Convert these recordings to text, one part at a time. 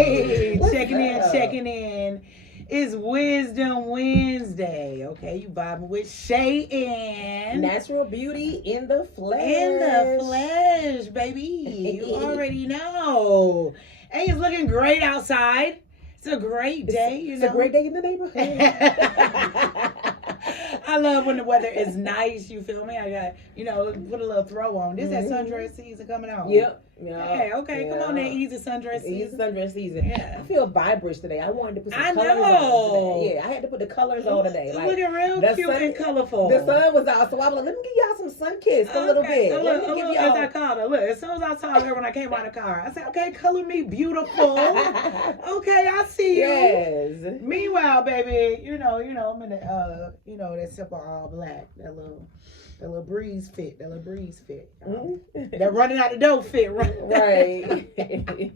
Hey, What's checking up? in. It's Wisdom Wednesday. Okay, you vibing with Shay Natural beauty in the in the flesh. flesh, baby. You already know. Hey, it's looking great outside. It's a great day, you It's a know. great day in the neighborhood. I love when the weather is nice. You feel me? I got put a little throw on. This that Mhm. sundress season coming on. Yep. Yeah. Hey, okay, come on, that Yeah. easy sundress It's season. sundress season. I Yeah, feel vibrant today. I wanted to put some I colors on today. know. Yeah, I had to put the colors on today. Like Looking real the cute sun, and the colorful. sun was out, so I was like, let me give y'all some sun kissed a little Okay, bit. Let me give as I y'all. called her. Look, as soon as I saw her when I came out of the car, I said, "Okay, color me beautiful." Okay, I see you. Yes. Meanwhile, baby, I'm in the that simple all black, that little breeze fit, that running out the door fit, right? Right.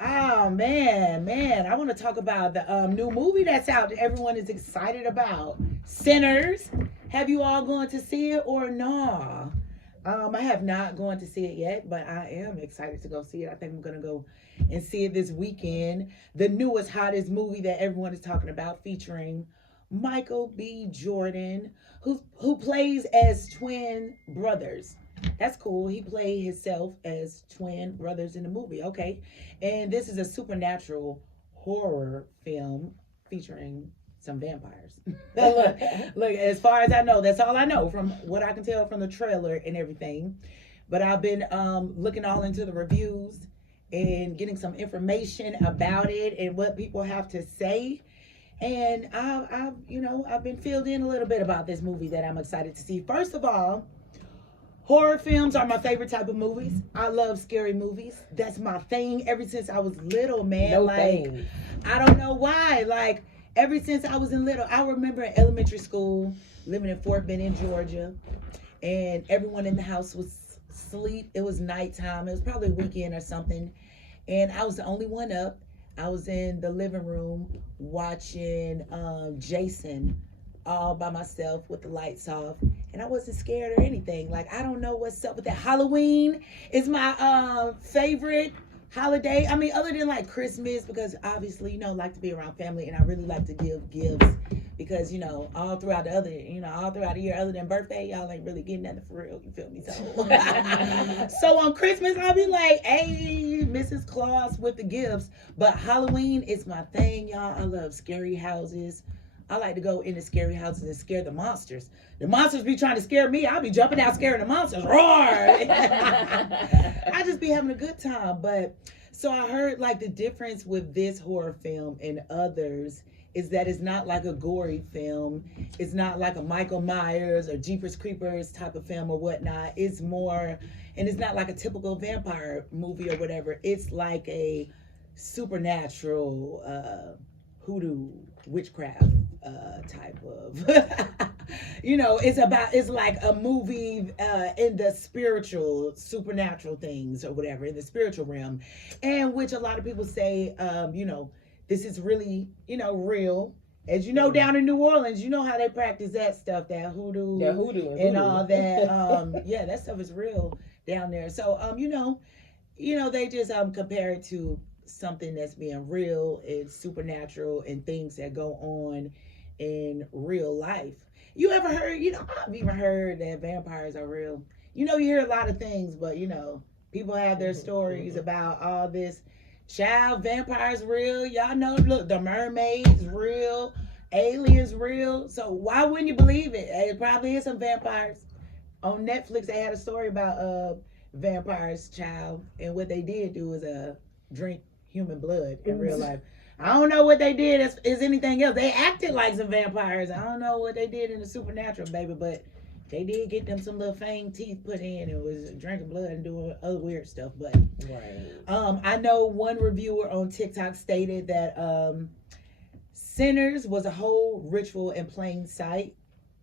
Oh man, I want to talk about the new movie that's out that everyone is excited about. Sinners. Have you all gone to see it or no? I have not gone to see it yet, but I am excited to go see it. I think I'm gonna go and see it this weekend. The newest, hottest movie that everyone is talking about, featuring Michael B. Jordan, who plays as twin brothers. That's cool. He played himself as twin brothers in the movie. Okay, and this is a supernatural horror film featuring some vampires. look, as far as I know, that's all I know from what I can tell from the trailer and everything. But I've been looking all into the reviews and getting some information about it and what people have to say. And I've been filled in a little bit about this movie that I'm excited to see. First of all, horror films are my favorite type of movies. I love scary movies. That's my thing ever since I was little, man. No Like, thanks. I don't know why. Like, ever since I was in little, I remember in elementary school, living in Fort Benning, Georgia, and everyone in the house was asleep. It was nighttime. It was probably a weekend or something. And I was the only one up. I was in the living room watching Jason all by myself with the lights off, and I wasn't scared or anything. Like, I don't know what's up with that. Halloween is my favorite holiday. I mean, other than like Christmas, because obviously like to be around family, and I really like to give gifts because all throughout the year, other than birthday, y'all ain't really getting nothing for real. You feel me? So, so on Christmas, I'll be like, "Hey, Mrs. Claus with the gifts." But Halloween is my thing, y'all. I love scary houses. I like to go into scary houses and scare the monsters. The monsters be trying to scare me. I'll be jumping out scaring the monsters. Roar! I just be having a good time. But so I heard like the difference with this horror film and others is that it's not like a gory film. It's not like a Michael Myers or Jeepers Creepers type of film or whatnot. It's more, and it's not like a typical vampire movie or whatever. It's like a supernatural hoodoo witchcraft type of it's like a movie in the spiritual supernatural things or whatever, in the spiritual realm, and which a lot of people say this is really real. As you know, down in New Orleans, you know how they practice that stuff, that hoodoo, Yeah, hoodoo and and voodoo. all that. Yeah, that stuff is real down there. So they just compare it to something that's being real and supernatural and things that go on in real life. You ever heard, I've even heard that vampires are real. You hear a lot of things, but people have their stories about all this. Child, vampires real. Y'all know, look, the mermaids real, aliens real. So why wouldn't you believe it? It probably is some vampires. On Netflix, they had a story about vampires, child, and what they did do is drink human blood in real life. I don't know what they did as anything else. They acted like some vampires. I don't know what they did in the supernatural, baby, but they did get them some little fang teeth put in and was drinking blood and doing other weird stuff. But Right. I know one reviewer on TikTok stated that Sinners was a whole ritual in plain sight.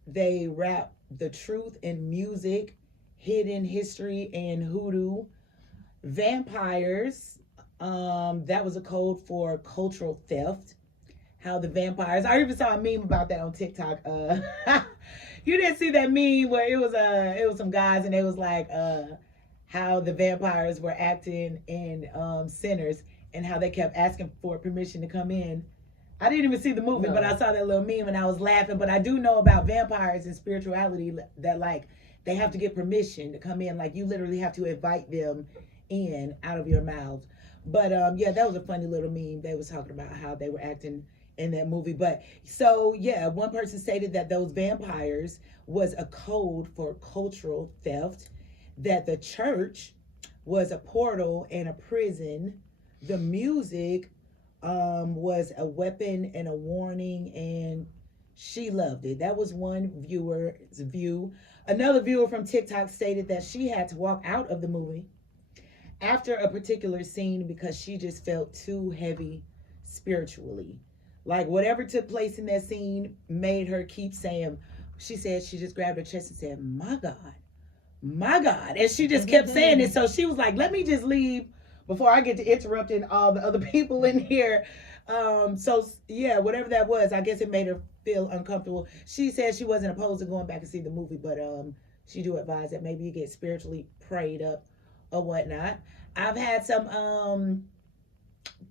They rap the truth in music, hidden history, and hoodoo. Vampires, that was a code for cultural theft. How the vampires, I even saw a meme about that on TikTok. You didn't see that meme where it was some guys and they was like how the vampires were acting in Sinners, and how they kept asking for permission to come in. I didn't even see the movie, but I saw that little meme and I was laughing. But I do know about vampires and spirituality that like they have to get permission to come in. Like you literally have to invite them in out of your mouth. But yeah, that was a funny little meme. They was talking about how they were acting in that movie. But so yeah, one person stated that those vampires was a code for cultural theft, that the church was a portal and a prison, the music was a weapon and a warning, and she loved it. That was one viewer's view. Another viewer from TikTok stated that she had to walk out of the movie after a particular scene because she just felt too heavy spiritually. Like whatever took place in that scene made her keep saying, she said she just grabbed her chest and said, my God. And she just kept saying it. So she was like, let me just leave before I get to interrupting all the other people in here. So yeah, whatever that was, I guess it made her feel uncomfortable. She said she wasn't opposed to going back and see the movie, but she do advise that maybe you get spiritually prayed up or whatnot. I've had some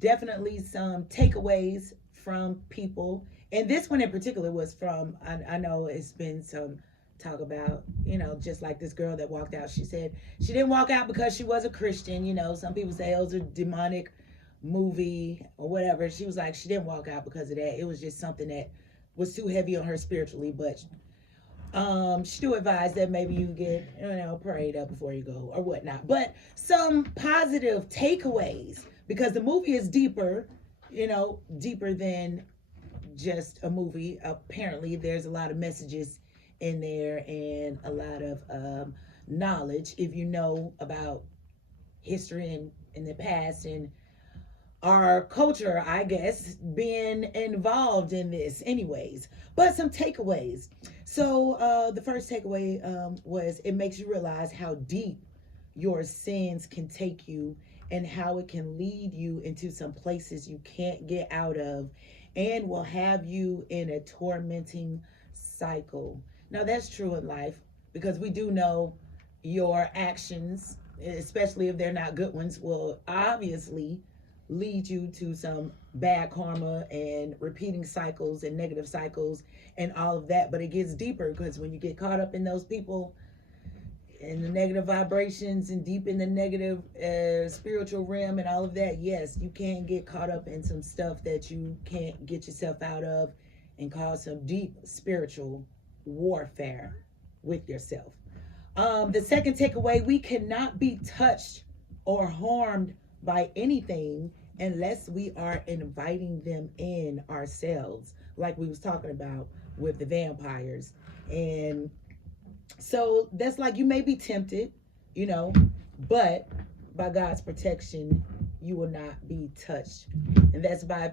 definitely some takeaways from people, and this one in particular was from, I know it's been some talk about, you know, just like this girl that walked out. She said she didn't walk out because she was a Christian. You know, some people say it was a demonic movie or whatever. She was like, she didn't walk out because of that. It was just something that was too heavy on her spiritually. But she do advise that maybe you get, you know, prayed up before you go or whatnot. But some positive takeaways, because the movie is deeper, you know, deeper than just a movie. Apparently there's a lot of messages in there and a lot of knowledge if you know about history and in the past and our culture, I guess, being involved in this anyways. But some takeaways. So the first takeaway was it makes you realize how deep your sins can take you and how it can lead you into some places you can't get out of and will have you in a tormenting cycle. Now that's true in life, because we do know your actions, especially if they're not good ones, will obviously lead you to some bad karma and repeating cycles and negative cycles and all of that. But it gets deeper, because when you get caught up in those people and the negative vibrations and deep in the negative spiritual realm and all of that, yes, you can get caught up in some stuff that you can't get yourself out of and cause some deep spiritual warfare with yourself. The second takeaway, we cannot be touched or harmed by anything unless we are inviting them in ourselves, like we was talking about with the vampires. And so that's like, you may be tempted, you know, but by God's protection you will not be touched, and that's by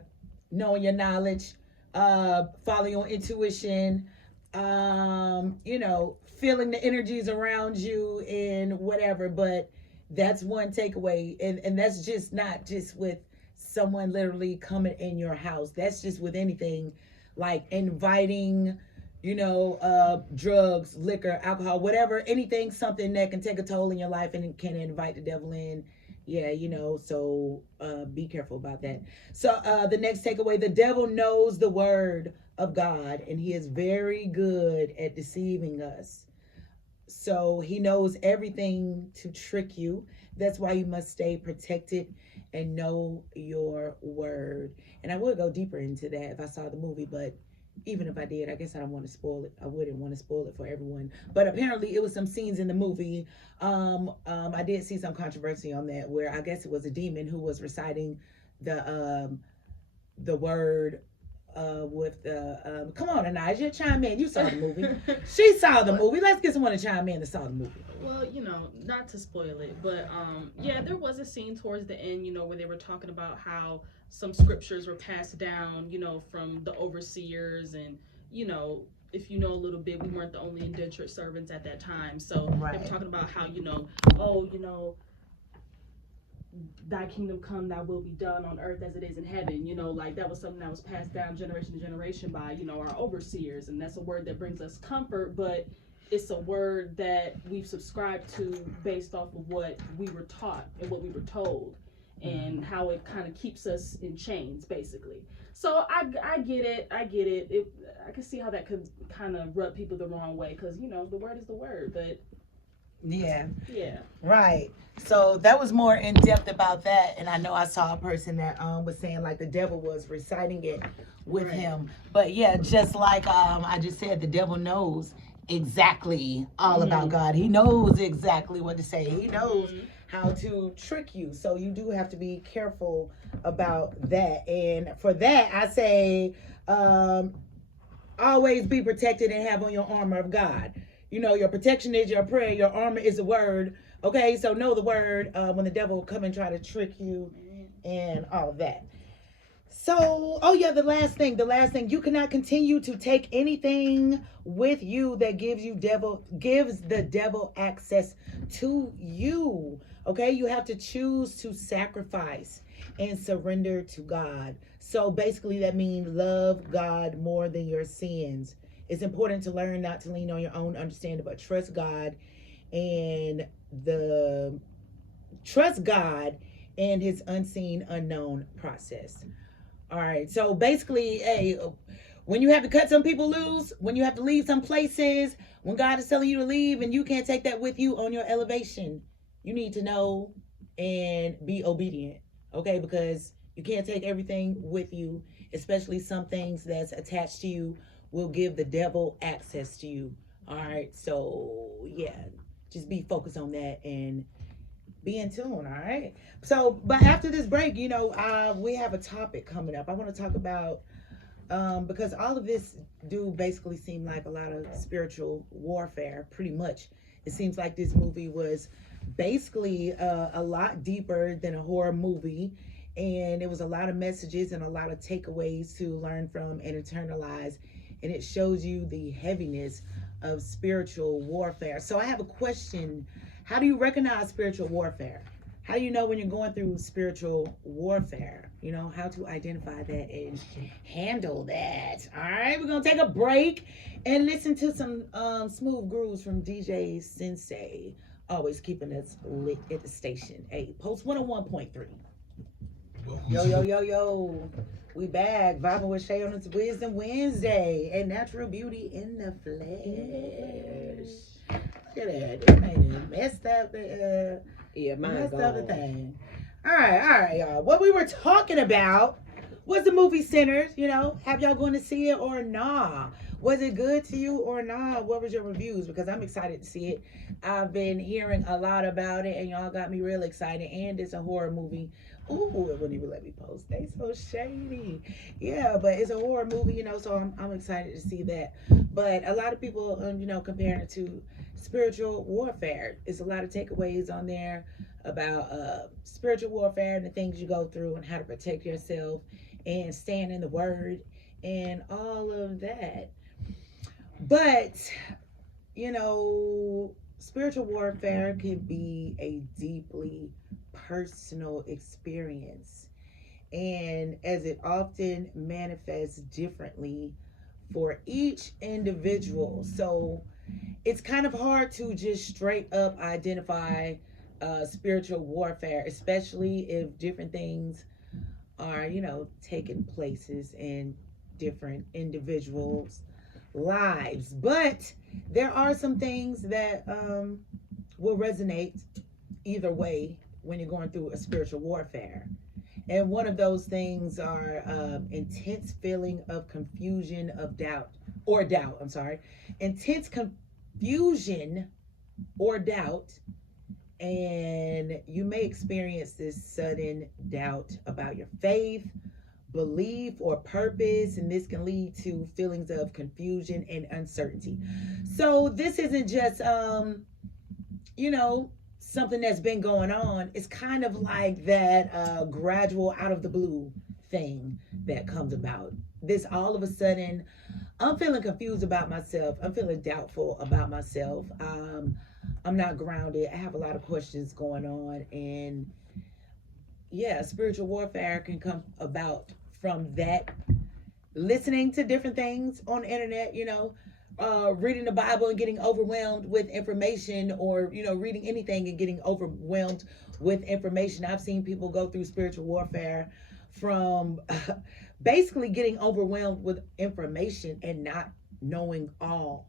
knowing your knowledge, following your intuition, you know, feeling the energies around you and whatever. But that's one takeaway, and that's just not just with someone literally coming in your house. That's just with anything, like inviting, you know, drugs, liquor, alcohol, whatever, anything, something that can take a toll in your life and can invite the devil in. Yeah, you know, so be careful about that. So the next takeaway, the devil knows the word of God, and he is very good at deceiving us. So he knows everything to trick you. That's why you must stay protected and know your word. And I would go deeper into that if I saw the movie, but even if I did, I guess I don't want to spoil it. I wouldn't want to spoil it for everyone. But apparently it was some scenes in the movie. I did see some controversy on that, where I guess it was a demon who was reciting the word with the come on, Anaja, chime in. You saw the movie. She saw the movie. Let's get someone to chime in that saw the movie. Well, you know, not to spoil it, but yeah, there was a scene towards the end, you know, where they were talking about how some scriptures were passed down, you know, from the overseers, and you know, if you know a little bit, we weren't the only indentured servants at that time. So right. They were talking about how, you know, oh, you know, thy kingdom come, thy will be done on earth as it is in heaven. You know, like that was something that was passed down generation to generation by, you know, our overseers. And that's a word that brings us comfort, but it's a word that we've subscribed to based off of what we were taught and what we were told. and how it kind of keeps us in chains, basically. So I get it. I get it. I can see how that could kind of rub people the wrong way, because the word is the word. But Yeah. yeah. Right. So that was more in depth about that, and I know I saw a person that was saying like the devil was reciting it with Right. him. But yeah, just like I just said, the devil knows exactly all about God. He knows exactly what to say. He knows how to trick you. So you do have to be careful about that. And for that, I say always be protected and have on your armor of God. Your protection is your prayer. Your armor is the word. Okay, so know the word when the devil come and try to trick you and all of that. So, oh yeah, the last thing, you cannot continue to take anything with you that gives the devil access to you. Okay, you have to choose to sacrifice and surrender to God. So basically that means love God more than your sins. It's important to learn not to lean on your own understanding, but trust God and his unseen, unknown process. All right. So basically, hey, when you have to cut some people loose, when you have to leave some places, when God is telling you to leave and you can't take that with you on your elevation, you need to know and be obedient. Okay? Because you can't take everything with you, especially some things that's attached to you will give the devil access to you. All right. So yeah, just be focused on that and be in tune. All right. So, but after this break, we have a topic coming up. I want to talk about because all of this do basically seem like a lot of spiritual warfare. Pretty much, it seems like this movie was basically a lot deeper than a horror movie, and it was a lot of messages and a lot of takeaways to learn from and internalize. And it shows you the heaviness of spiritual warfare. So I have a question. How do you recognize spiritual warfare? How do you know when you're going through spiritual warfare? How to identify that and handle that. All right, we're going to take a break and listen to some smooth grooves from DJ Sensei. Always keeping us lit at the station. Hey, Post 101.3. Yo. We back, vibing with Shay on its Wisdom Wednesday and natural beauty in the flesh. Look at that. This man messed up the messed up the thing. All right, y'all. What we were talking about was the movie Sinners. Have y'all going to see it or nah? Was it good to you or nah? What was your reviews? Because I'm excited to see it. I've been hearing a lot about it, and y'all got me real excited. And it's a horror movie. Ooh, it wouldn't even let me post. They so shady. Yeah, but it's a horror movie, so I'm excited to see that. But a lot of people, comparing it to spiritual warfare. It's a lot of takeaways on there about spiritual warfare and the things you go through and how to protect yourself and stand in the word and all of that. But, spiritual warfare can be a deeply personal experience, and as it often manifests differently for each individual. So it's kind of hard to just straight up identify spiritual warfare, especially if different things are, taking places in different individuals' lives. But there are some things that will resonate either way when you're going through a spiritual warfare. And one of those things are intense feeling of confusion, of doubt, intense confusion or doubt. And you may experience this sudden doubt about your faith, belief, or purpose, and this can lead to feelings of confusion and uncertainty. So this isn't just something that's been going on. It's kind of like that gradual out of the blue thing that comes about. This all of a sudden, I'm feeling confused about myself. I'm feeling doubtful about myself. I'm not grounded. I have a lot of questions going on. And yeah, spiritual warfare can come about from that. Listening to different things on the internet, reading the Bible and getting overwhelmed with information, or reading anything and getting overwhelmed with information. I've seen people go through spiritual warfare from basically getting overwhelmed with information and not knowing all.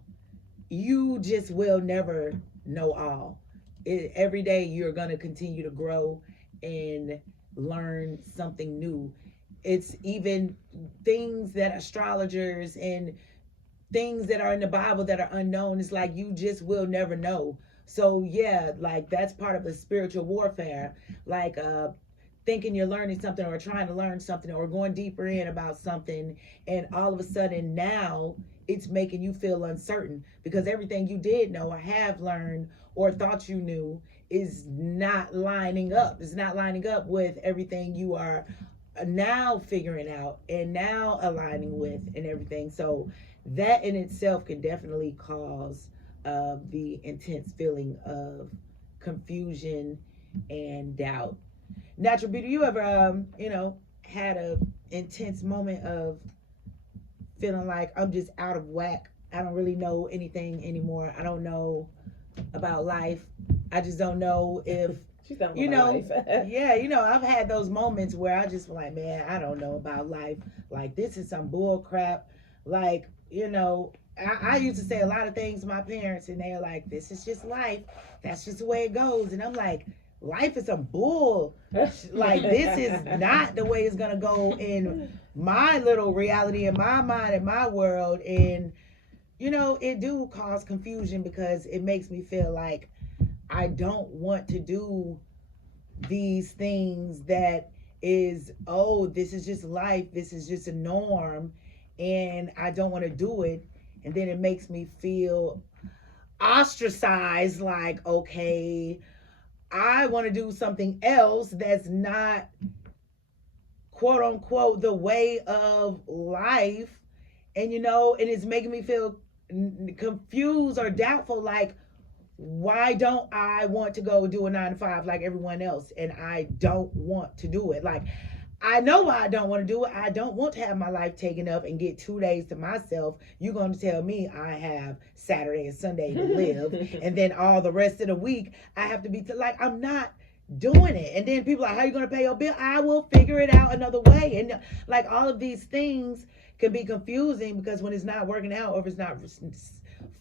You just will never know all. Every day you're going to continue to grow and learn something new. It's even things that astrologers and things that are in the Bible that are unknown. It's like you just will never know. So yeah, like that's part of the spiritual warfare. Like thinking you're learning something or trying to learn something or going deeper in about something, and all of a sudden now it's making you feel uncertain because everything you did know or have learned or thought you knew is not lining up. It's not lining up with everything you are now figuring out and now aligning with and everything. So that in itself can definitely cause the intense feeling of confusion and doubt. Natural Beauty, you ever had a intense moment of feeling like I'm just out of whack? I don't really know anything anymore. I don't know about life. I just don't know if She's talking you about know, life. yeah, I've had those moments where I just like, man, I don't know about life. Like, this is some bull crap. Like, I used to say a lot of things to my parents, and they're like, this is just life. That's just the way it goes. And I'm like, life is some bull. Like, this is not the way it's going to go in my little reality, in my mind, in my world. And, it do cause confusion because it makes me feel like I don't want to do these things that is, oh, this is just life. This is just a norm. And I don't want to do it. And then it makes me feel ostracized, like, okay, I want to do something else that's not quote unquote the way of life. And, and it's making me feel confused or doubtful, like, why don't I want to go do a 9 to 5 like everyone else? And I don't want to do it. Like, I know why I don't want to do it. I don't want to have my life taken up and get 2 days to myself. You're going to tell me I have Saturday and Sunday to live. And then all the rest of the week, I have to be like, I'm not doing it. And then people are like, how are you going to pay your bill? I will figure it out another way. And like, all of these things can be confusing because when it's not working out, or if it's not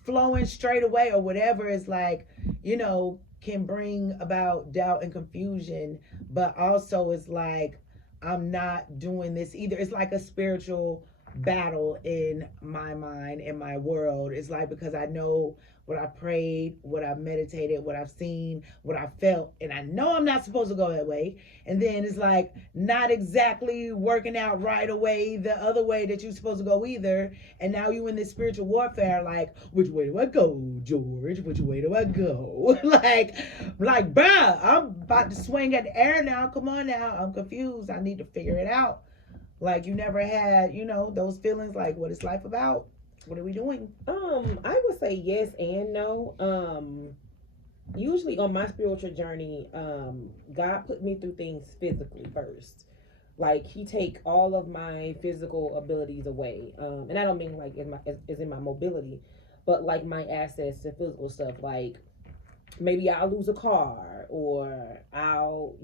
flowing straight away or whatever, is like, can bring about doubt and confusion. But also it's like, I'm not doing this either. It's like a spiritual battle in my mind, in my world. It's like, because I know what I prayed, what I meditated, what I've seen, what I felt, and I know I'm not supposed to go that way. And then it's like not exactly working out right away the other way that you're supposed to go either. And now you in this spiritual warfare, like, which way do I go, George? Which way do I go? like, bruh, I'm about to swing at the air now. Come on now. I'm confused. I need to figure it out. Like, you never had, those feelings like, what is life about? What are we doing? I would say yes and no. Usually on my spiritual journey, God put me through things physically first. Like, he take all of my physical abilities away. And I don't mean like as in my mobility, but like my access to physical stuff. Like, maybe I'll lose a car, or I'll,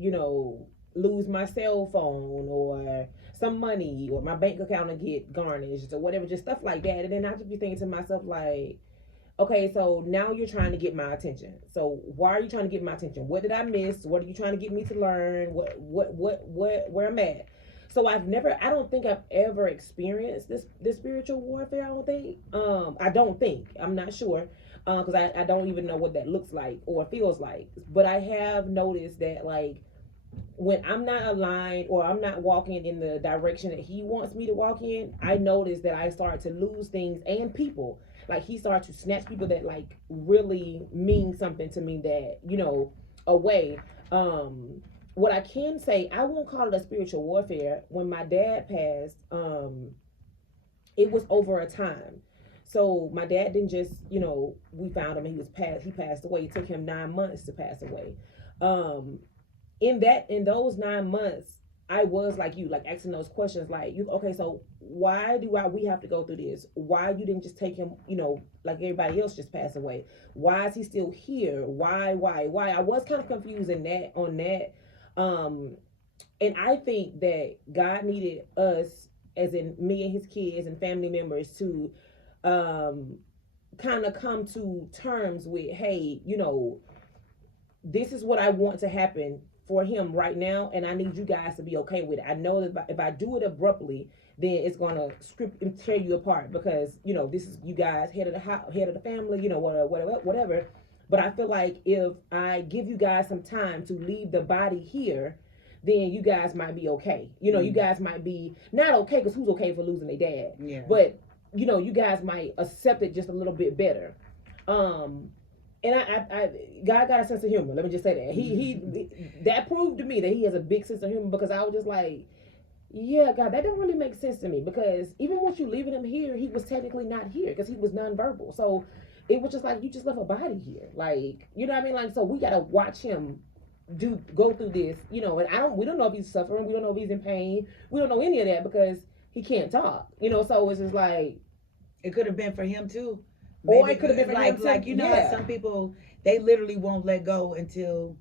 lose my cell phone, or some money, or my bank account will get garnished, or whatever, just stuff like that. And then I just be thinking to myself, like, okay, so now you're trying to get my attention. So why are you trying to get my attention? What did I miss? What are you trying to get me to learn? Where I'm at? So I don't think I've ever experienced this spiritual warfare. I don't think. I'm not sure. Because I don't even know what that looks like or feels like. But I have noticed that, like, when I'm not aligned or I'm not walking in the direction that he wants me to walk in, I notice that I start to lose things and people. Like, he started to snatch people that, like, really mean something to me, that, away. What I can say, I won't call it a spiritual warfare. When my dad passed, it was over a time. So my dad didn't just, we found him and he passed away. It took him 9 months to pass away. In those 9 months, I was like you, like asking those questions, like you. Okay, so why do we have to go through this? Why you didn't just take him? Like everybody else just passed away. Why is he still here? Why? I was kind of confused in that on that. Um, and I think that God needed us, as in me and his kids and family members, to um kind of come to terms with, hey, this is what I want to happen for him right now, and I need you guys to be okay with it. I know that if I do it abruptly, then it's gonna script and tear you apart, because this is you guys, head of the house, head of the family, whatever. But I feel like if I give you guys some time to leave the body here, then you guys might be okay. You guys might be not okay, because who's okay for losing their dad? Yeah. But you guys might accept it just a little bit better. And I God got a sense of humor. Let me just say that he that proved to me that he has a big sense of humor, because I was just like, yeah, God, that don't really make sense to me, because even once you leaving him here, he was technically not here because he was nonverbal. So it was just like, you just left a body here, like, you know what I mean? Like, so we gotta watch him go through this, and we don't know if he's suffering, we don't know if he's in pain, we don't know any of that, because he can't talk, so it's just like, it could have been for him too. Or it could have been for like him too. like how some people, they literally won't let go until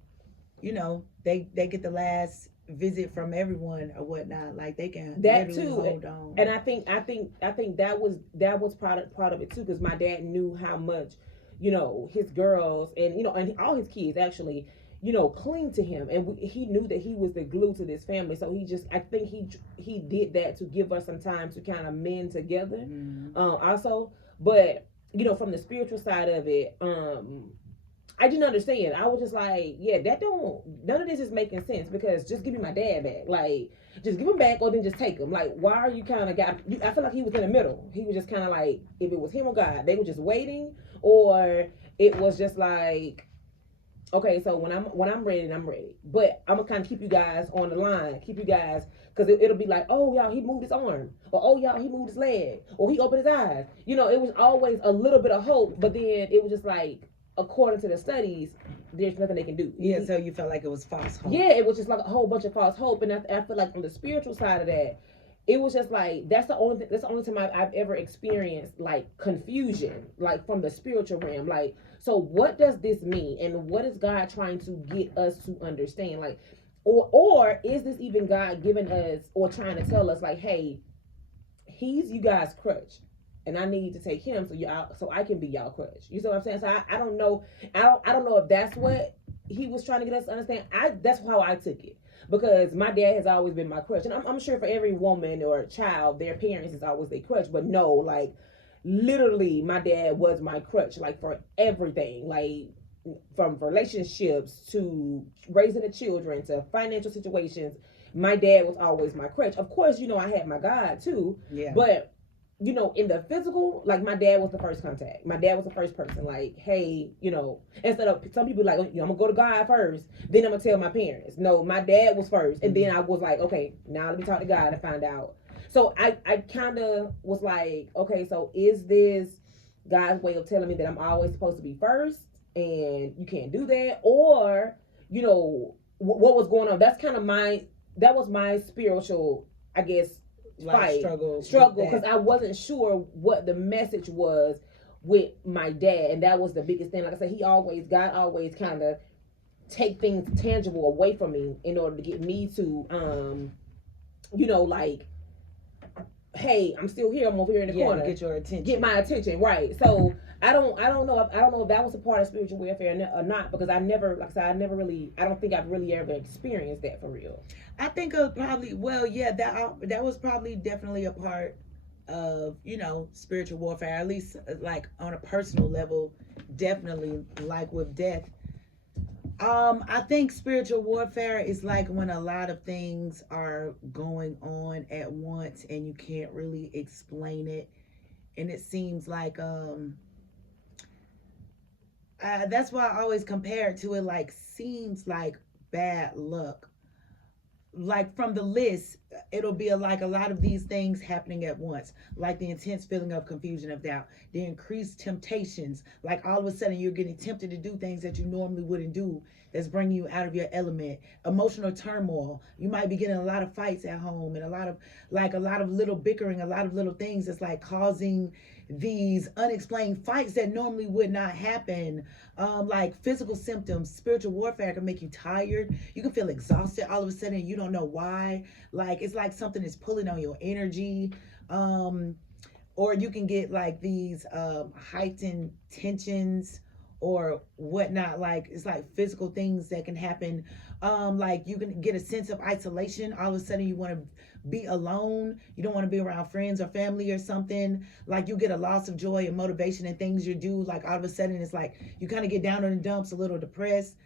they get the last visit from everyone or whatnot. Like they can that literally too hold on. And I think that was part of it too, because my dad knew how much his girls and and all his kids actually cling to him, and he knew that he was the glue to this family. So I think he did that to give us some time to kind of mend together. Also, but from the spiritual side of it, I didn't understand. I was just like, yeah, none of this is making sense, because just give me my dad back. Like, just give him back, or then just take him. Like, why are you kind of I feel like he was in the middle. He was just kind of like, if it was him or God, they were just waiting, or it was just like, okay, so when I'm ready, I'm ready. But I'm gonna kind of keep you guys on the line, because it'll be like, oh y'all, he moved his arm, or oh y'all, he moved his leg, or he opened his eyes. It was always a little bit of hope, but then it was just like, according to the studies, there's nothing they can do. Yeah, so you felt like it was false hope. Yeah, it was just like a whole bunch of false hope, and I feel like on the spiritual side of that, it was just like, that's the only time I've ever experienced like confusion, like from the spiritual realm. Like, so what does this mean, and what is God trying to get us to understand? Like, or is this even God giving us, or trying to tell us like, hey, he's you guys' crutch, and I need to take him so I can be y'all crutch. You see what I'm saying? So I don't know. I don't know if that's what he was trying to get us to understand. That's how I took it, because my dad has always been my crutch, and I'm sure for every woman or child, their parents is always their crutch. But no, like, literally, my dad was my crutch, like, for everything, like from relationships to raising the children to financial situations. My dad was always my crutch. Of course, I had my God too. Yeah. But in the physical, like, my dad was the first contact. My dad was the first person. Like, hey, instead of some people like, I'm gonna go to God first, then I'm gonna tell my parents. No, my dad was first, and then I was like, okay, now let me talk to God and find out. So I kind of was like, okay, so is this God's way of telling me that I'm always supposed to be first, and you can't do that? Or, what was going on? That was my spiritual, I guess, like struggle, because I wasn't sure what the message was with my dad, and that was the biggest thing. Like I said, God always kind of take things tangible away from me in order to get me to like, hey, I'm still here, I'm over here in the corner, get your attention, get my attention, right? So I don't know if that was a part of spiritual warfare or not, because I don't think I've really ever experienced that for real. I think it was probably, that was probably definitely a part of spiritual warfare, at least like on a personal level, definitely, like with death. I think spiritual warfare is like when a lot of things are going on at once and you can't really explain it, and it seems like that's why I always compare it to it, like, seems like bad luck. like from the list, it'll be like a lot of these things happening at once, like the intense feeling of confusion, of doubt, the increased temptations, like all of a sudden you're getting tempted to do things that you normally wouldn't do, that's bringing you out of your element. Emotional turmoil, you might be getting a lot of fights at home, and a lot of little bickering, a lot of little things that's like causing these unexplained fights that normally would not happen. Like physical symptoms, spiritual warfare can make you tired. You can feel exhausted all of a sudden, and you don't know why. Like it's like something is pulling on your energy. Or you can get like these heightened tensions or whatnot. Like it's like physical things that can happen. Like you can get a sense of isolation. All of a sudden you want to be alone. You don't want to be around friends or family or something. Like you get a loss of joy and motivation in things you do. Like all of a sudden it's like you kind of get down in the dumps, a little depressed.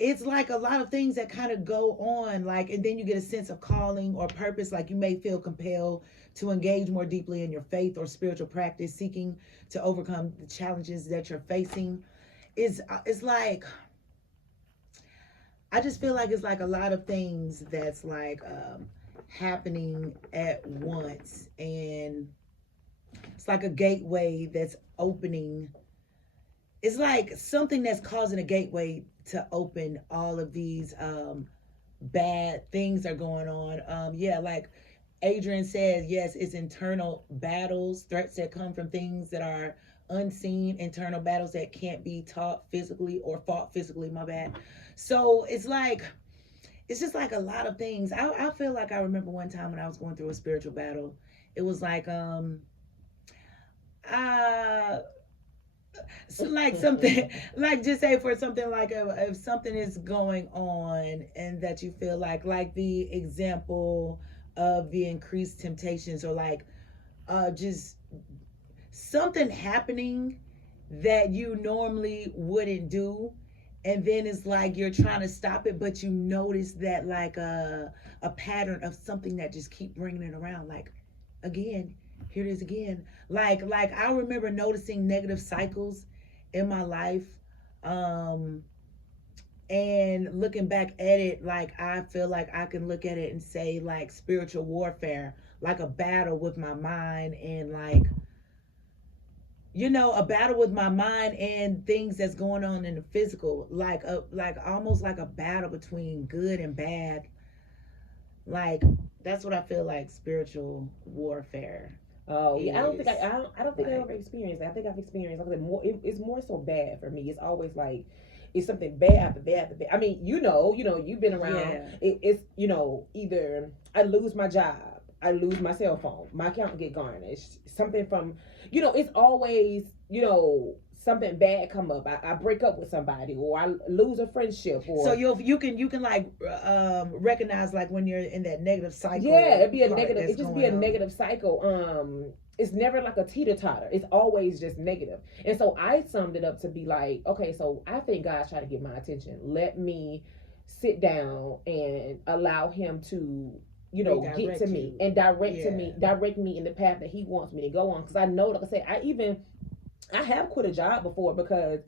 It's like a lot of things that kind of go on, like, and then you get a sense of calling or purpose. Like you may feel compelled to engage more deeply in your faith or spiritual practice, seeking to overcome the challenges that you're facing. It's like, I just feel like it's like a lot of things that's like happening at once, and it's like a gateway that's opening. It's like something that's causing a gateway to open all of these bad things are going on. Yeah, like Adrian says, yes, it's internal battles, threats that come from things that are unseen, internal battles that can't be taught physically or fought physically, my bad. So it's just like a lot of things. I feel like I remember one time when I was going through a spiritual battle. It was like so like something, like just say for something like if something is going on and that you feel like the example of the increased temptations, or like just something happening that you normally wouldn't do, and then it's like you're trying to stop it, but you notice that like a pattern of something that just keep bringing it around, like again, here it is again. Like I remember noticing negative cycles in my life, and looking back at it, like I feel like I can look at it and say like spiritual warfare, like a battle with my mind, and like, you know, a battle with my mind and things that's going on in the physical, like almost like a battle between good and bad. Like that's what I feel like spiritual warfare. Oh yeah, I don't think is. I don't think I Like, ever experienced that. I think I've experienced, like I said, more. It's more so bad for me. It's always like it's something bad after bad after bad. I mean, you've been around. yeah, It's either I lose my job, I lose my cell phone, my account get garnished, something from, it's always something bad come up. I break up with somebody, or I lose a friendship, or so you can like recognize like when you're in that negative cycle. yeah, it'd be a part negative. that's It just be going a on. negative cycle. It's never like a teeter totter. It's always just negative. And so I summed it up to be like, okay, so I think God's trying to get my attention. Let me sit down and allow Him to, get Redirect to me you. and Yeah. direct me in the path that He wants me to go on. Because I know, like I said, I have quit a job before because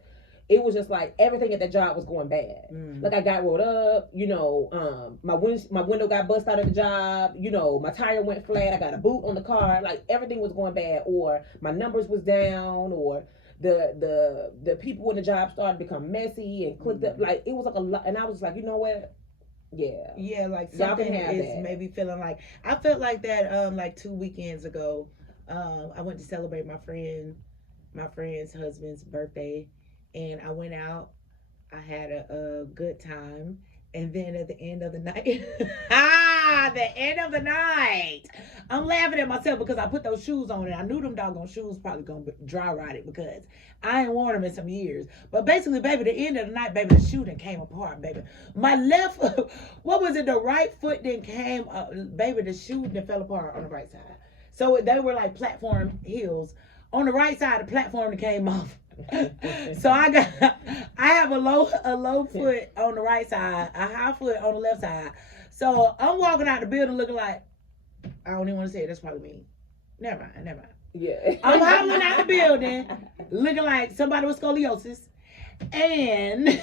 it was just like everything at that job was going bad. Like I got rolled up, my window got bust out of the job, my tire went flat, I got a boot on the car, like everything was going bad, or my numbers was down, or the people in the job started to become messy and clicked up, like it was like a lot, and I was like, you know what? Yeah, like Y'all can something have is that. maybe feeling like, I felt like that like 2 weekends ago. I went to celebrate my friend's husband's birthday, and I went out. I had a good time, and then at the end of the night, the end of the night, I'm laughing at myself because I put those shoes on, and I knew them doggone shoes probably gonna be dry rotted because I ain't worn them in some years. But basically, baby, the end of the night, baby, the shoe done came apart, baby. My left, what was it? The right foot then came, baby, the shoe then fell apart on the right side. So they were like platform heels. On the right side, the platform came off. So I have a low foot on the right side, a high foot on the left side. So I'm walking out the building looking like, I don't even want to say it, that's probably me. Never mind. Yeah. I'm hobbling out the building looking like somebody with scoliosis. And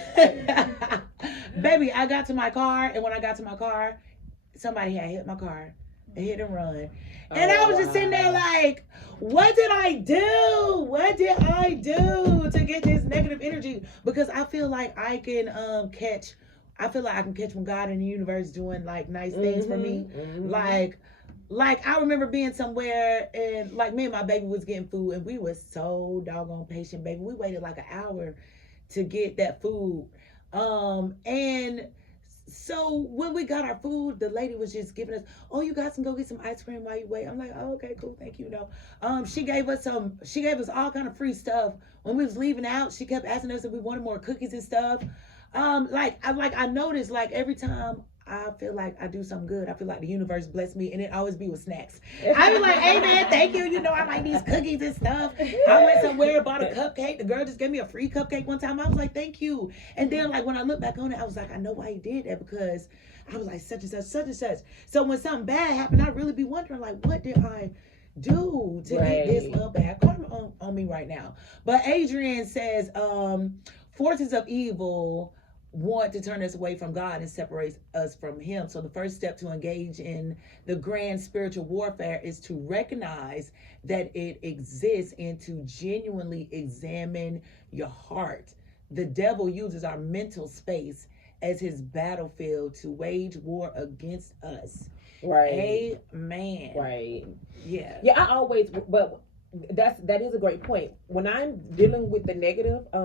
Baby, I got to my car, and when I got to my car, somebody had hit my car. A hit and run. And I was just sitting there like, what did I do? What did I do to get this negative energy? Because I feel like I can catch from God and the universe doing like nice things for me. Like I remember being somewhere and like me and my baby was getting food and we were so doggone patient, baby. We waited like an hour to get that food. And so when we got our food, the lady was just giving us, oh, you guys can go get some ice cream while you wait. I'm like, oh, okay, cool, thank you. She gave us all kind of free stuff. When we was leaving out, she kept asking us if we wanted more cookies and stuff. I noticed like every time I feel like I do something good, I feel like the universe bless me, and it always be with snacks. I was like, hey man, thank you. You know, I like these cookies and stuff. I went somewhere, bought a cupcake. The girl just gave me a free cupcake one time. I was like, thank you. And then like when I look back on it, I was like, I know why he did that, because I was like such and such, such and such. So when something bad happened, I really be wondering like, what did I do to get this little bad karma on me right now? But Adrian says, forces of evil want to turn us away from God and separate us from him. So the first step to engage in the grand spiritual warfare is to recognize that it exists and to genuinely examine your heart. The devil uses our mental space as his battlefield to wage war against us. Right. Amen. Right. Yeah. Yeah, that is a great point. When I'm dealing with the negative, I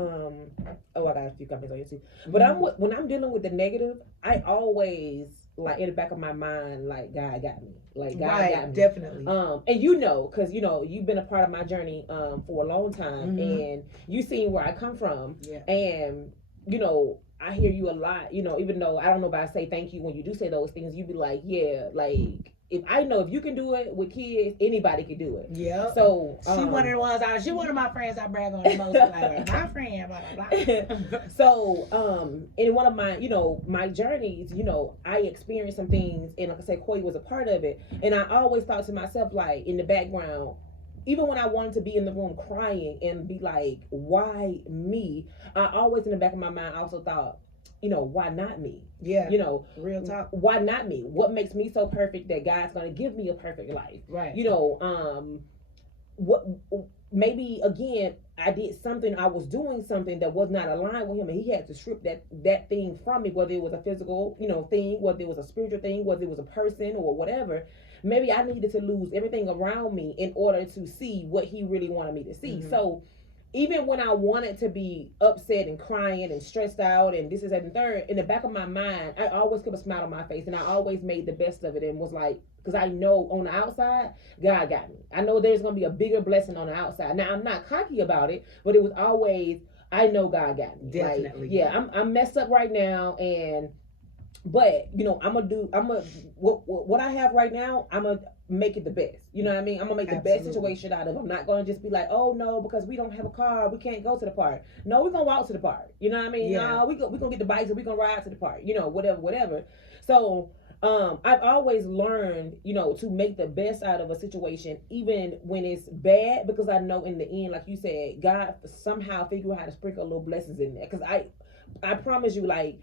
got a few comments on YouTube. But when I'm dealing with the negative, I always like in the back of my mind, like God got me. Like God got me. Definitely. And you know, because you know, you've been a part of my journey for a long time, and you seen where I come from. Yeah. And you know, I hear you a lot, you know, even though I don't know if I say thank you when you do say those things, you be like, yeah, like if you can do it with kids, anybody can do it. Yeah. So she one of the ones she one of my friends I brag on the most. Like my friend, blah blah blah. So in one of my, you know, my journeys, you know, I experienced some things, and like I said, Koi was a part of it, and I always thought to myself, like in the background, even when I wanted to be in the room crying and be like, why me? I always in the back of my mind also thought, you know, why not me? Yeah. You know, real talk. Why not me? What makes me so perfect that God's gonna give me a perfect life? Right. You know, what maybe again I did something, I was doing something that was not aligned with him, and he had to strip that thing from me, whether it was a physical, you know, thing, whether it was a spiritual thing, whether it was a person or whatever. Maybe I needed to lose everything around me in order to see what he really wanted me to see. So even when I wanted to be upset and crying and stressed out and this is that and third, in the back of my mind, I always kept a smile on my face, and I always made the best of it, and was like, because I know on the outside, God got me. I know there's going to be a bigger blessing on the outside. Now, I'm not cocky about it, but it was always, I know God got me. Definitely. Like, yeah, I'm messed up right now, but you know, what I have right now, I'm gonna make it the best. You know what I mean? I'm gonna make the best situation out of it. I'm not gonna just be like, oh no, because we don't have a car, we can't go to the park. No, we're gonna walk to the park. You know what I mean? Yeah. No, we're gonna get the bikes and we're gonna ride to the park. You know, whatever. So I've always learned, you know, to make the best out of a situation, even when it's bad, because I know in the end, like you said, God somehow figure out how to sprinkle little blessings in there. Because I promise you, like,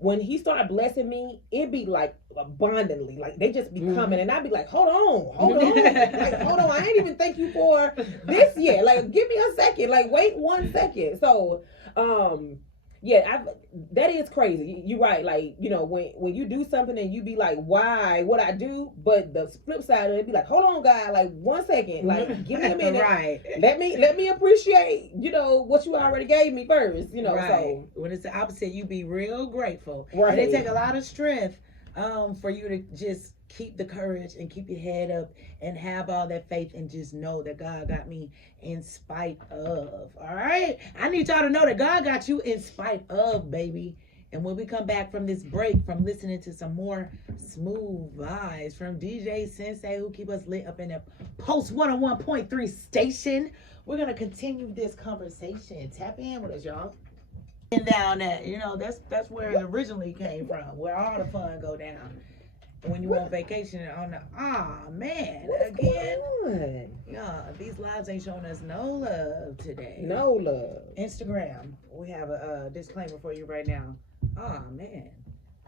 when he started blessing me, it'd be like abundantly, like they just be coming, and I'd be like, hold on, like hold on, I ain't even thank you for this yet. Like, give me a second, like wait 1 second. So, yeah, that is crazy. You're right. Like, you know, when you do something and you be like, why, what I do, but the flip side of it be like, hold on, God, like 1 second, like give me a minute, right? Let me appreciate, you know, what you already gave me first, you know. Right. So when it's the opposite, you be real grateful. Right. And it take a lot of strength for you to just keep the courage and keep your head up and have all that faith and just know that God got me in spite of. All right, I need y'all to know that God got you in spite of, baby. And when we come back from this break, from listening to some more smooth vibes from DJ Sensei, who keep us lit up in the Post 101.3 station, we're gonna continue this conversation. Tap in with us, y'all. And down at, you know, that's where it originally came from, where all the fun go down. When you on vacation on the man, again. Yeah, these lives ain't showing us no love today. No love. Instagram, we have a disclaimer for you right now. Oh man,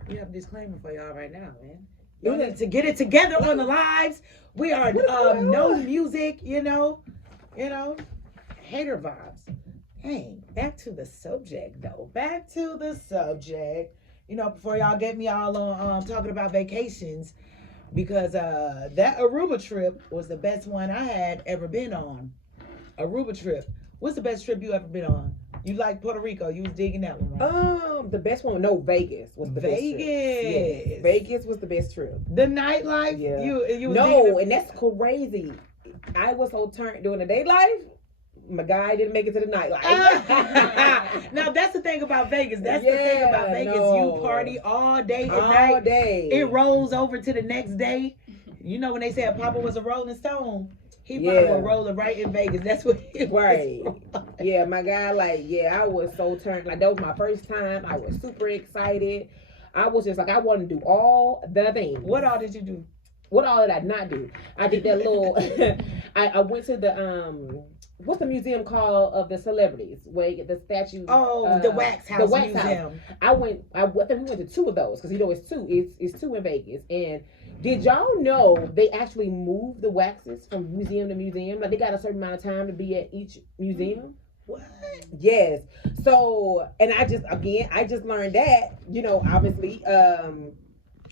we have a disclaimer for y'all right now, man. Yeah. Y'all need to get it together on the lives. We are What is going no on? music, you know, hater vibes. Hey, back to the subject though. Back to the subject. You know, before y'all get me all on talking about vacations, because that Aruba trip was the best one I had ever been on. Aruba trip. What's the best trip you ever been on? You like Puerto Rico? You was digging that one, right? The best one. No, Vegas was the best trip. Vegas. Yes, Vegas was the best trip. The nightlife. Yeah. You was digging No, it? and that's crazy. I was so turned during the day life. My guy didn't make it to the nightlife. Now that's the thing about Vegas. That's the thing about Yeah, Vegas. no. You party all day and All night. day. It rolls over to the next day. You know when they said Papa was a Rolling Stone, he probably Yeah. was rolling right in Vegas. That's what he Right. was. Yeah, my guy, like, yeah, I was so turned. Like, that was my first time. I was super excited. I was just like, I want to do all the things. What all did you do? What all did I not do? I did that little. I went to the what's the museum called of the celebrities where you get the statues? Oh, the Wax House the Wax House. Museum. I think we went to two of those because it's two. It's two in Vegas. And did y'all know they actually moved the waxes from museum to museum? Like they got a certain amount of time to be at each museum. What? Yes. So, and I just learned that, obviously,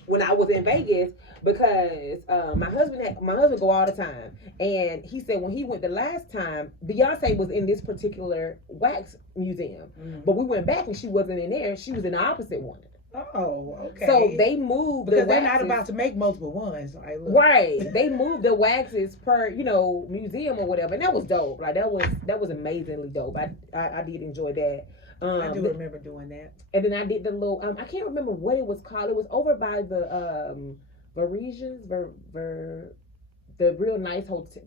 when I was in Vegas because my husband go all the time, and he said when he went the last time, Beyonce was in this particular wax museum, but we went back and she wasn't in there. She was in the opposite one. Oh, okay. So they moved because the they're waxes. not about to make multiple ones. Like, look. Right. They moved the waxes per, museum or whatever. And that was dope. Like that was amazingly dope. I did enjoy that. I do remember doing that. And then I did the little I can't remember what it was called. It was over by the Parisians, the real nice hotel.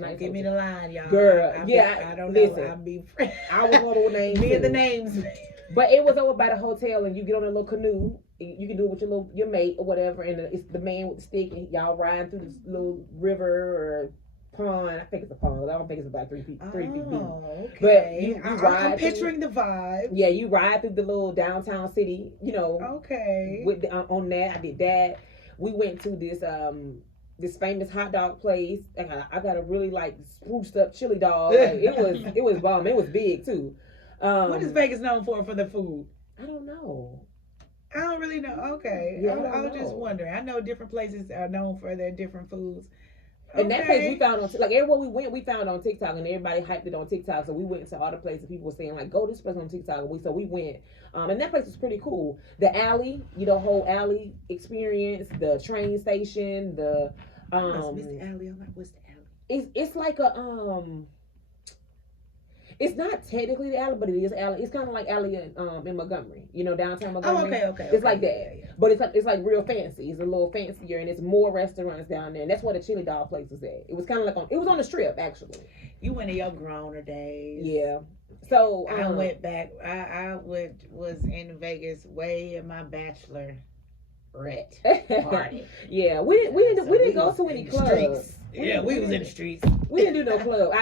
Don't give me the line, y'all. Girl, I don't listen. know. I'll be I was one of the names. me and the too. names. But it was over by the hotel, and you get on a little canoe. You can do it with your mate or whatever, and it's the man with the stick, and y'all riding through this little river or pond. I think it's a pond. I don't think it's about 3 feet deep. Okay. But you I'm ride picturing the vibe. Yeah, you ride through the little downtown city. Okay. With on that, I did that. We went to this famous hot dog place. I got a really spruced up chili dog. Like, it was bomb. It was big too. What is Vegas known for the food? I don't know. I don't really know. Okay. Yeah, I was know. just wondering. I know different places are known for their different foods. And that place we found on everywhere we went, we found on TikTok, and everybody hyped it on TikTok. So we went to all the places people were saying go this place on TikTok. And we went, and that place was pretty cool. The alley, whole alley experience, the train station, the What's the alley? I'm like, what's the alley? It's like a It's not technically the alley, but it is alley. It's kind of like alley in Montgomery, downtown Montgomery. Oh, okay. It's like that, Yeah. but it's like real fancy. It's a little fancier, and it's more restaurants down there. And that's where the chili dog place was at. It was kind of like it was on the Strip actually. You went in your growner days. Yeah. So I went back. I was in Vegas way in my bachelor party. Yeah, we didn't go to any clubs. Streets. Yeah, we was in the streets. We didn't do no club.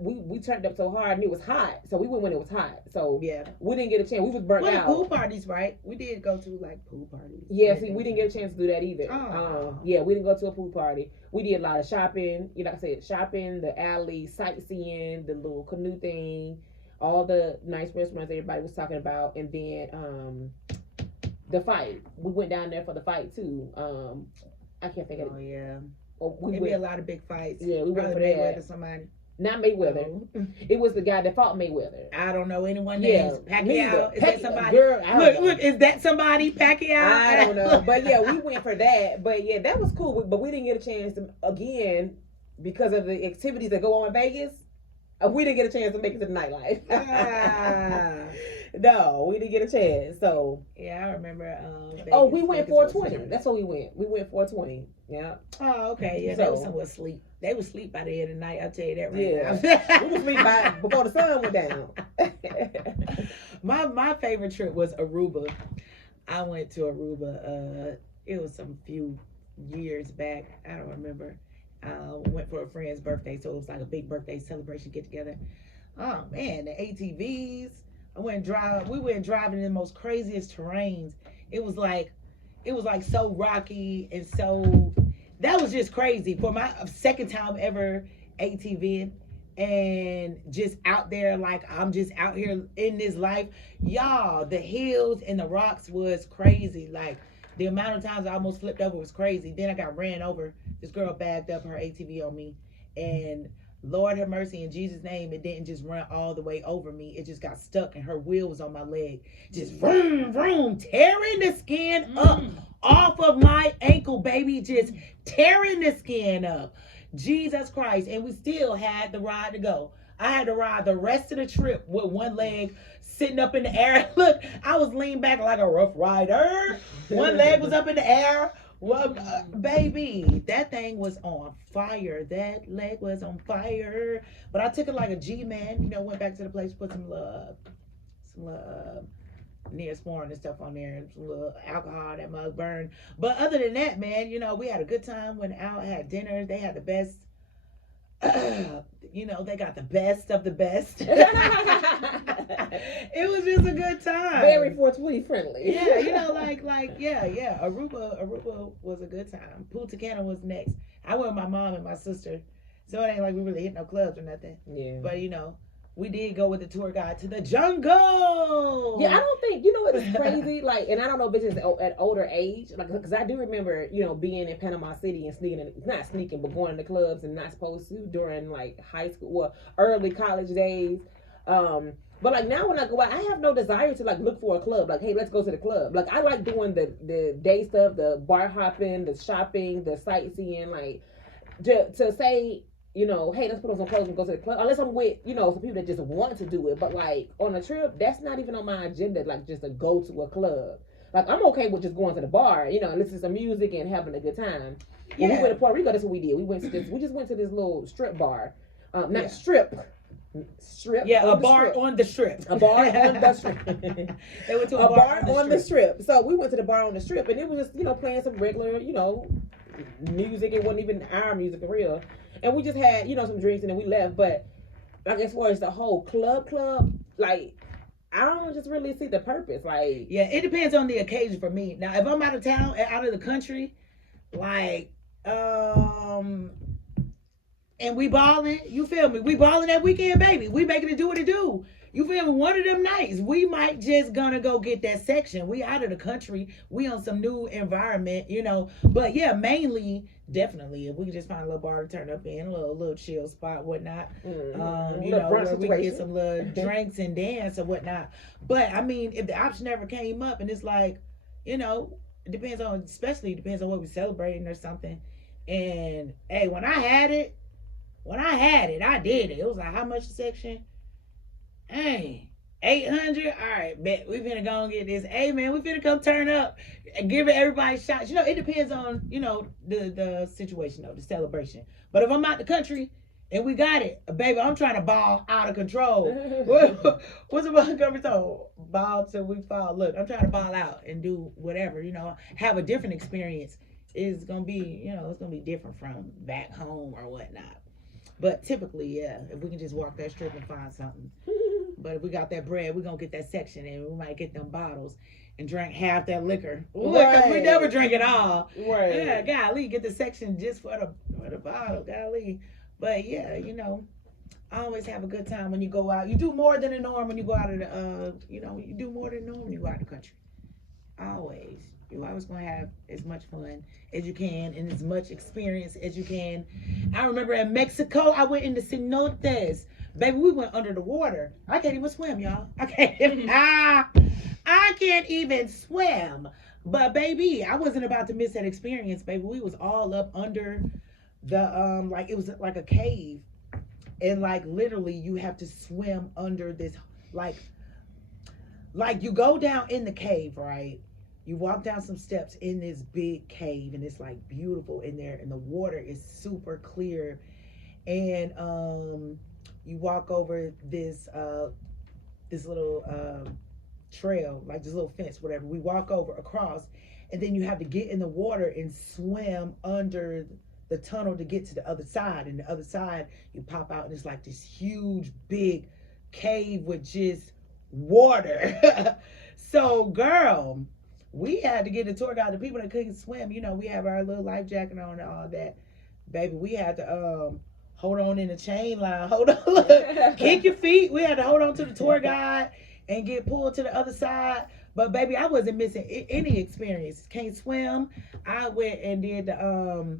We turned up so hard and it was hot, so we went when it was hot. So Yeah. we didn't get a chance. We was burnt Well, out. pool parties, right? We did go to pool parties. Yeah, see, we didn't get a chance to do that either. Oh. Yeah, we didn't go to a pool party. We did a lot of shopping. Like I said, shopping, the alley, sightseeing, the little canoe thing, all the nice restaurants everybody was talking about, and then the fight. We went down there for the fight too. I can't think of Oh it. yeah. We Maybe went, a lot of big fights. Yeah, we went Probably for that. Mayweather, somebody. not Mayweather. No. It was the guy that fought Mayweather. I don't know anyone Yeah, names. neither. Pacquiao. Is that somebody? Girl, I don't know. Look, is that somebody? Pacquiao? I don't know. But yeah, we went for that. But yeah, that was cool. But we didn't get a chance to, again, because of the activities that go on in Vegas, we didn't get a chance to make it to the nightlife. Ah. No, we didn't get a chance. So Yeah, I remember. we went Vegas was 420. different. That's what we went. We went 420. Yeah. Oh, okay. Yeah, they was So- somewhere asleep. They was asleep by the end of the night. I'll tell you that right Yeah. now. We was asleep before the sun went down. My favorite trip was Aruba. I went to Aruba. It was some few years back. I don't remember. Went for a friend's birthday, so it was like a big birthday celebration get together. Oh man, the ATVs. We went driving in the most craziest terrains. It was like so rocky and so that was just crazy for my second time ever ATV and just out there like I'm just out here in this life. Y'all, the hills and the rocks was crazy. Like the amount of times I almost flipped over was crazy. Then I got ran over. This girl bagged up her ATV on me and Lord have mercy in Jesus' name, it didn't just run all the way over me. It just got stuck and her wheel was on my leg. Just vroom, vroom, tearing the skin up off of my ankle, baby. Just tearing the skin up. Jesus Christ. And we still had the ride to go. I had to ride the rest of the trip with one leg sitting up in the air. Look, I was leaned back like a rough rider. One leg was up in the air. Well, baby, that thing was on fire. That leg was on fire. But I took it like a G, man. You know, went back to the place, put some Neosporin and stuff on there, and some little alcohol, that mug burned. But other than that, man, you know, we had a good time. Went out, had dinner. They had the best. You know, they got the best of the best. It was just a good time. Very 420 friendly. Yeah, you know, yeah. Aruba was a good time. Punta Cana was next. I went with my mom and my sister, so it ain't like we really hit no clubs or nothing. Yeah. But you know, we did go with the tour guide to the jungle. Yeah, I don't think, you know what is crazy? Like, and I don't know if it's just at older age, like, because I do remember, you know, being in Panama City and not sneaking, but going to clubs and not supposed to during, like, high school, well, early college days. But, like, now when I go out, I have no desire to, like, look for a club. Like, hey, let's go to the club. Like, I like doing the day stuff, the bar hopping, the shopping, the sightseeing, like, to say, you know, hey, let's put on some clothes and go to the club. Unless I'm with, you know, some people that just want to do it. But, like, on a trip, that's not even on my agenda, like, just to go to a club. Like, I'm okay with just going to the bar, you know, listening to some music and having a good time. When we went to Puerto Rico, that's what we did. We just went to this little strip bar. Strip. Yeah, a bar on the strip. A bar on the strip. They went to a bar on the strip. So we went to the bar on the strip, and it was just, you know, playing some regular, you know, music. It wasn't even our music for real. And we just had, you know, some drinks and then we left. But like as far as the whole club, like I don't just really see the purpose. Like, yeah, it depends on the occasion for me. Now, if I'm out of town, out of the country, like, and we balling, you feel me? We balling that weekend, baby. We making it do what it do. You feel me? One of them nights, we might just gonna go get that section. We out of the country. We on some new environment, you know. But yeah, mainly, definitely, if we can just find a little bar to turn up in, a little chill spot, whatnot. You know, where we can get some little drinks and dance or whatnot. But I mean, if the option ever came up and it's like, you know, it depends on what we're celebrating or something. And hey, when I had it, I did it. It was like, how much a section? Hey, 800. All right, bet we finna go and get this. Hey man, we finna come turn up and give everybody shots. You know, it depends on, you know, the situation though, the celebration. But if I'm out the country and we got it, baby, I'm trying to ball out of control. What's the Montgomery song? Ball till we fall. Look, I'm trying to ball out and do whatever, you know, have a different experience. It's gonna be, you know, it's gonna be different from back home or whatnot. But typically, yeah, if we can just walk that strip and find something. But if we got that bread, we're going to get that section and we might get them bottles and drink half that liquor. Right. We never drink it all. Right. Yeah, golly, get the section just for the bottle, golly. But yeah, you know, I always have a good time when you go out. You do more than the norm when you go out of the, you know, you do more than the norm when you go out of the country. Always. You're always going to have as much fun as you can and as much experience as you can. I remember in Mexico, I went into cenotes. Baby, we went under the water. I can't even swim, y'all. I can't even swim. But baby, I wasn't about to miss that experience, baby. We was all up under the like it was like a cave. And like literally you have to swim under this like you go down in the cave, right? You walk down some steps in this big cave and it's like beautiful in there and the water is super clear. And you walk over this little trail, like this little fence, whatever. We walk over across, and then you have to get in the water and swim under the tunnel to get to the other side. And the other side, you pop out, and it's like this huge, big cave with just water. So, girl, we had to get the tour guide. The people that couldn't swim, you know, we have our little life jacket on and all that. Baby, we had to hold on in the chain line. Hold on, look, kick your feet. We had to hold on to the tour guide and get pulled to the other side. But baby, I wasn't missing any experience. Can't swim. I went and did the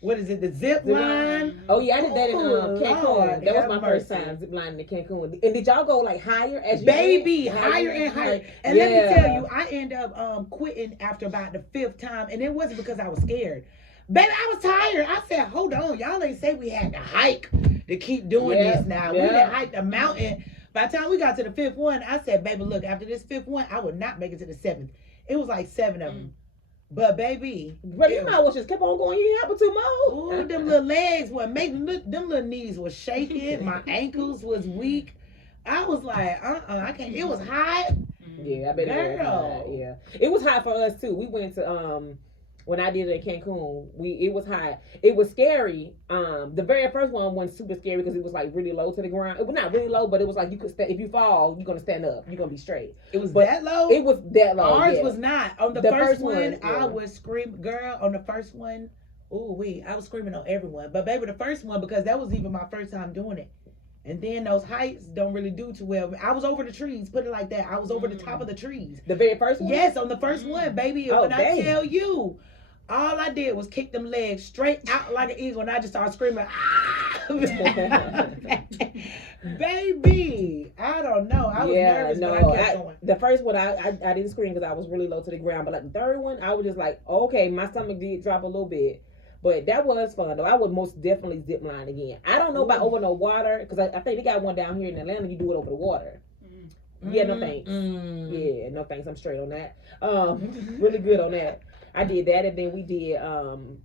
what is it? The zip line. Oh yeah, I did that in Ooh, Cancun. Lord, That was have my first mercy. time zip lining in Cancun. And did y'all go like higher as you Baby, went? higher and higher. And yeah. let me tell you, I ended up quitting after about the 5th time, and it wasn't because I was scared. Baby, I was tired. I said, hold on, y'all ain't say we had to hike to keep doing this now. We didn't hike the mountain. By the time we got to the 5th one, I said, baby, look, after this 5th one, I would not make it to the 7th. It was like 7 of them. But baby, Bro, you might well just kept on going. You ain't happen to more. ooh, them little legs were making, them little knees were shaking. My ankles was weak. I was like, I can't. It was hot. Yeah, I bet it was hot. Yeah, it was hot for us too. We went to when I did it in Cancun, it was hot. It was scary. The very first one wasn't super scary because it was like really low to the ground. It was not really low, but it was like you could if you fall, you're gonna stand up. You're gonna be straight. It was that low. It was that low. Ours yeah. was not. On the first one, I was screaming, girl. On the first one, I was screaming on everyone. But baby, the first one, because that was even my first time doing it. And then those heights don't really do too well. I was over the trees, put it like that. I was over the top of the trees. The very first one? Yes, on the first one, baby. And when I tell you, all I did was kick them legs straight out like an eagle, and I just started screaming, baby. I don't know. I was nervous, but I kept going. The first one, I didn't scream because I was really low to the ground. But like the third one, I was just like, okay, my stomach did drop a little bit. But that was fun, though. I would most definitely zip line again. I don't know about over no water, because I think they got one down here in Atlanta. You do it over the water. Yeah, no thanks. Yeah, no thanks. I'm straight on that. Really good on that. I did that, and then we did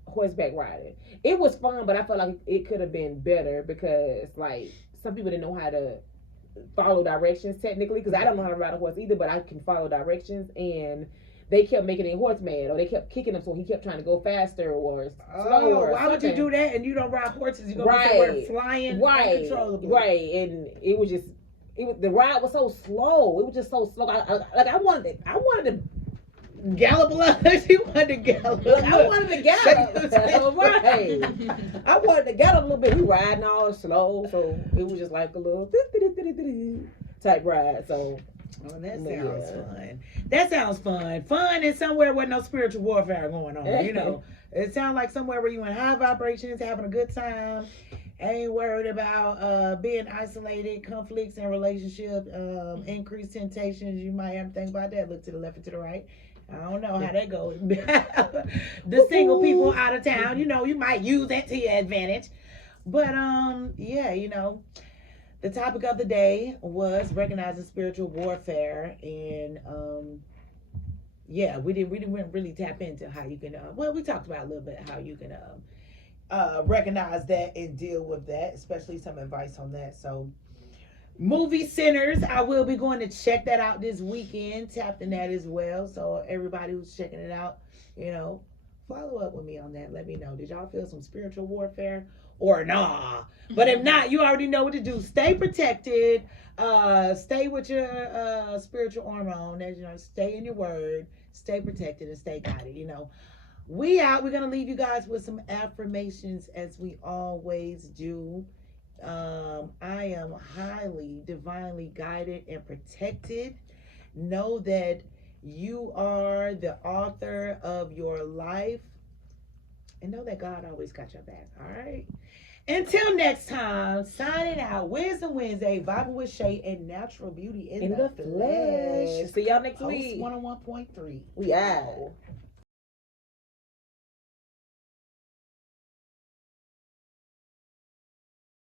horseback riding. It was fun, but I felt like it could have been better because, like, some people didn't know how to follow directions technically, because I don't know how to ride a horse either, but I can follow directions, and they kept making a horse mad, or they kept kicking him, so he kept trying to go faster or slower. Why would you do that? And you don't ride horses? You're gonna be somewhere flying uncontrollably. Right, and it was just, the ride was so slow. It was just so slow. I wanted to gallop along. She wanted to gallop. I wanted to gallop. Right. I wanted to gallop a little bit. We riding all slow, so it was just like a little type ride. So. Oh, that sounds fun. That sounds fun. Fun is somewhere where no spiritual warfare going on. You know, it sounds like somewhere where you in high vibrations, having a good time, ain't worried about being isolated, conflicts in relationship, increased temptations. You might have to think about that. Look to the left and to the right. I don't know how that goes. The single people out of town, you know, you might use that to your advantage. But yeah, you know. The topic of the day was recognizing spiritual warfare, and yeah, we didn't really tap into how you can. Well, we talked about a little bit how you can recognize that and deal with that, especially some advice on that. So, movie centers, I will be going to check that out this weekend. Tapped in that as well. So everybody who's checking it out, you know, follow up with me on that. Let me know. Did y'all feel some spiritual warfare? Or nah. But if not, you already know what to do. Stay protected. Stay with your spiritual armor on. As you know, stay in your word. Stay protected and stay guided. You know, we out. We're gonna leave you guys with some affirmations as we always do. I am highly, divinely guided and protected. Know that you are the author of your life. And know that God always got your back, all right? Until next time, signing out. Wisdom Wednesday, vibing with Shay and natural beauty in the flesh. See y'all next week. Post 101.3. We out.